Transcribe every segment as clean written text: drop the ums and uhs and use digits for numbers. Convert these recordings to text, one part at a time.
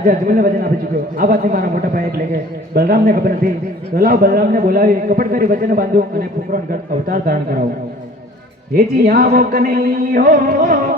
આજે અજમલને વચન આપી ચૂક્યો આ વાતની મારા મોટા ભાઈ એટલે કે બલરામને ખબર નથી તો લાવ બલરામને બોલાવી કપટ કરી વચન બાંધું અને પુત્રોન અવતાર ધારણ કરાવું હેજી આવો કનૈયો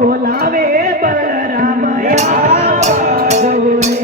બોલાવે બલરામ આવો રે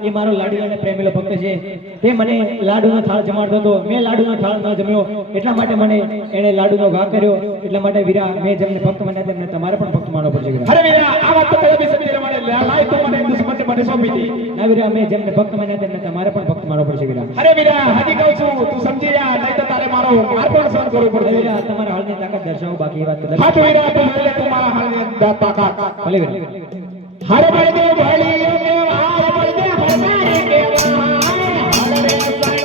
એ મારો લાડુ અને પ્રેમેલો ભક્ત છે તે મને લાડુનો થાળ જમાડતો હતો મેં લાડુનો થાળ ન જમ્યો એટલા માટે મને એને લાડુનો ઘા કર્યો એટલા માટે વીરા મેં જેમને ભક્ત મને તેમને તમારે પણ ભક્ત માનવો પડશે અરે વીરા આ વાત તો કદી સમજી લે મને લાઈ તો મને દુશ્મન મને સોંપી દી ના વીરા મેં જેમને ભક્ત મને તેમને તમારે પણ ભક્ત માનવો પડશે વીરા અરે વીરા હજી કહું છું તું સમજી જા નહીં તો તારે મારો અર્પણ સહન કરવું પડશે વીરા તમારા હાલની તાકાત દર્શાવો બાકી વાત તો હા તો વીરા તું લે તું મારા હાલની તાકાત ભલે વીરા હરે બળદે ભળીઓ કે હારે બળદે ભરનારે કે હારે બનાવો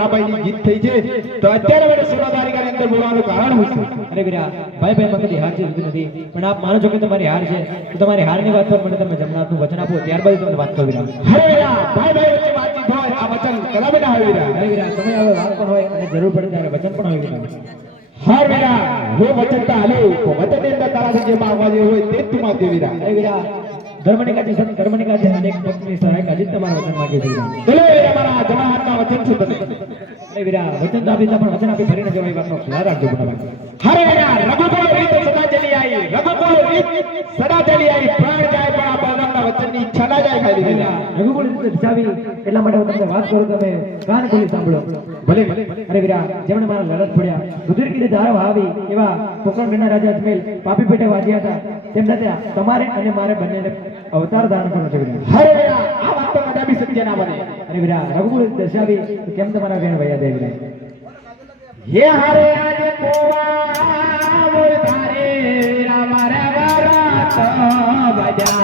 મનાભાઈની જીત થઈ છે તો અત્યારે મને સોનાધારિકાની અંદર બોલવાનું કારણ શું છે? અરે વીરા ભાઈ માં કદી હાર જીત નથી, પણ આપ માનો છો કે તમારી હાર છે તો તમારી હારની વાત પર મને તમે જમનાથનું વચન આપો, ત્યારબાદ તમને વાત કરો વીરા. અરે વીરા ભાઈ વચ્ચે વાતચીત હોય આ વચન કલા બેટા હોય વીરા. અરે વીરા સમય આવે વાત પણ હોય અને જરૂર પડે ત્યારે વચન પણ હોય વીરા. હા વીરા હું વચન તો હાલ્યું તો વચનની અંદર તારાથી જે માંગવા જેવું હોય તે જ તું માંગજે વીરા. અરે વીરા ધર્મની કાજે સત ધર્મની કાજે અનેક ભક્તની સહાય કાજે તમારા વચન માંગે છે વીરા. ચલો વીરા મારા જમા હાથના વચન છું તને. અરે વીરા વચન તો આપી દીધા પણ વચન આપી ફરીને જવાય વાતનો ખ્યાલ રાખજો મોટા. હરે વીરા રઘુકુળ રીત સદા ચલી આવી, રઘુકુળ રીત સદા ચલી આવી, પ્રાણ જાય પણ આ બળરામના વચનની ઈચ્છા ના જાય ખાલી વીરા. રઘુકુળ રીતે જાવી એટલા માટે હું તમને વાત કરું, તમે કાન ખોલી સાંભળો. ભલે અરે વીરા જેમણે મારા લડત પડ્યા ગુજર કીધે ધારા આવી એવા કોકણગઢના રાજા અજમેર પાપી પેટે વાજ્યા હતા, તેમને ત્યાં તમારે અને મારે બંનેને અવતાર ધારણ કરવાનો છે વીરા. હરે વીરા આ વાત તો કદાપી સત્ય ના બને. અરે વીરા રઘુકુળ દર્શાવી તો કેમ તમારા વેણ વયા જાય વીરા. હે હરે આજે કોવા મોર તારે રામા વરાત બજા.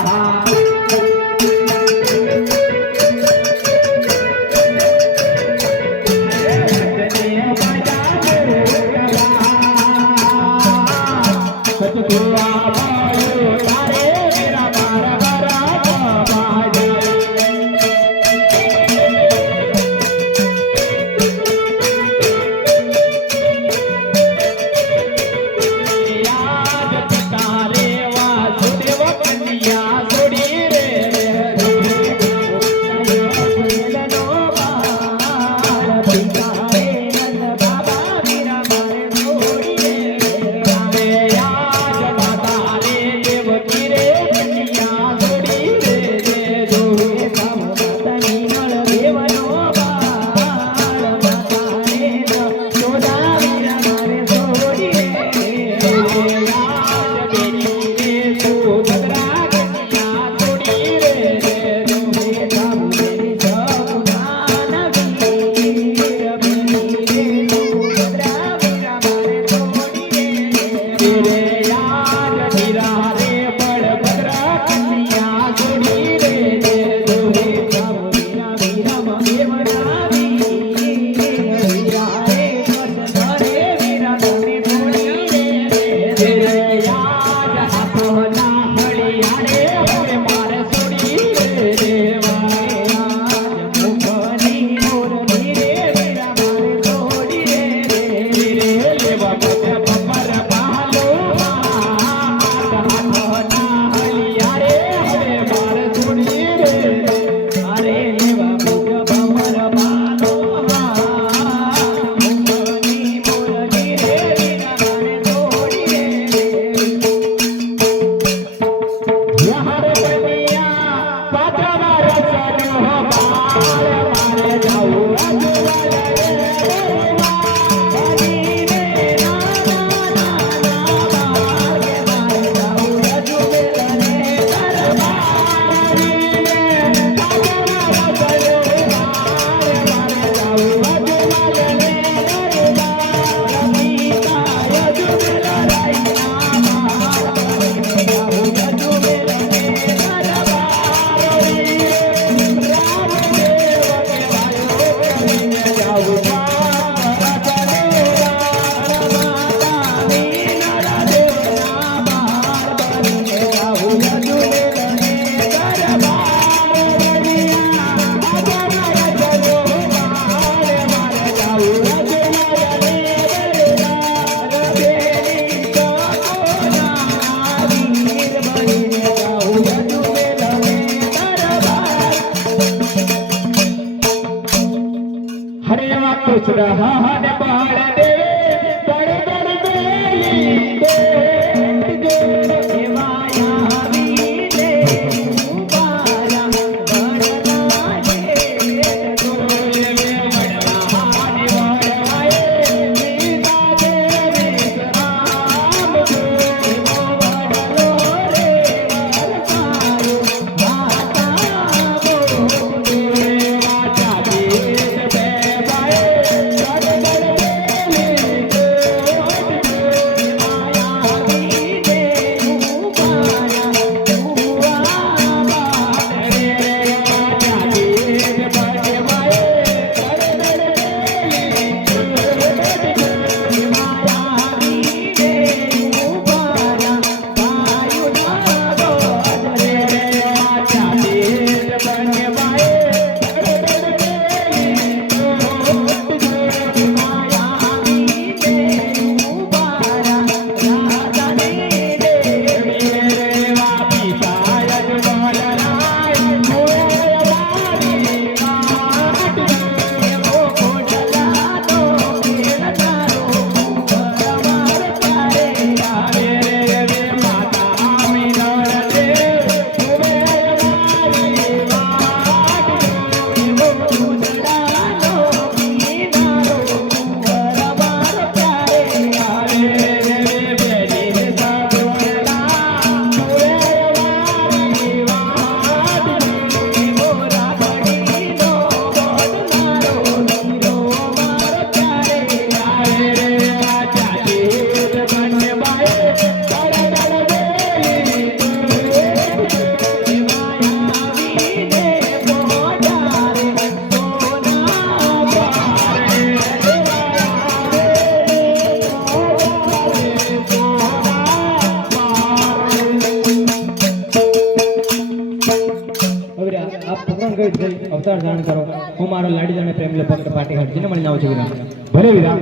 અવતાર ધારણ કરો. હું મારો લાડી અને પ્રેમીલો ભક્ત પાટીહાર જેને મળીને આવું છું વિરામ. ભલે વિરામ.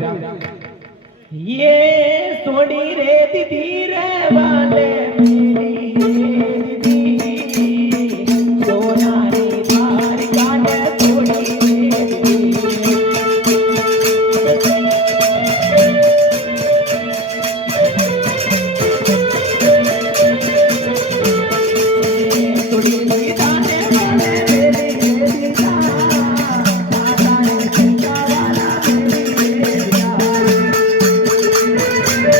ये सोडी रे दीदी रे वाले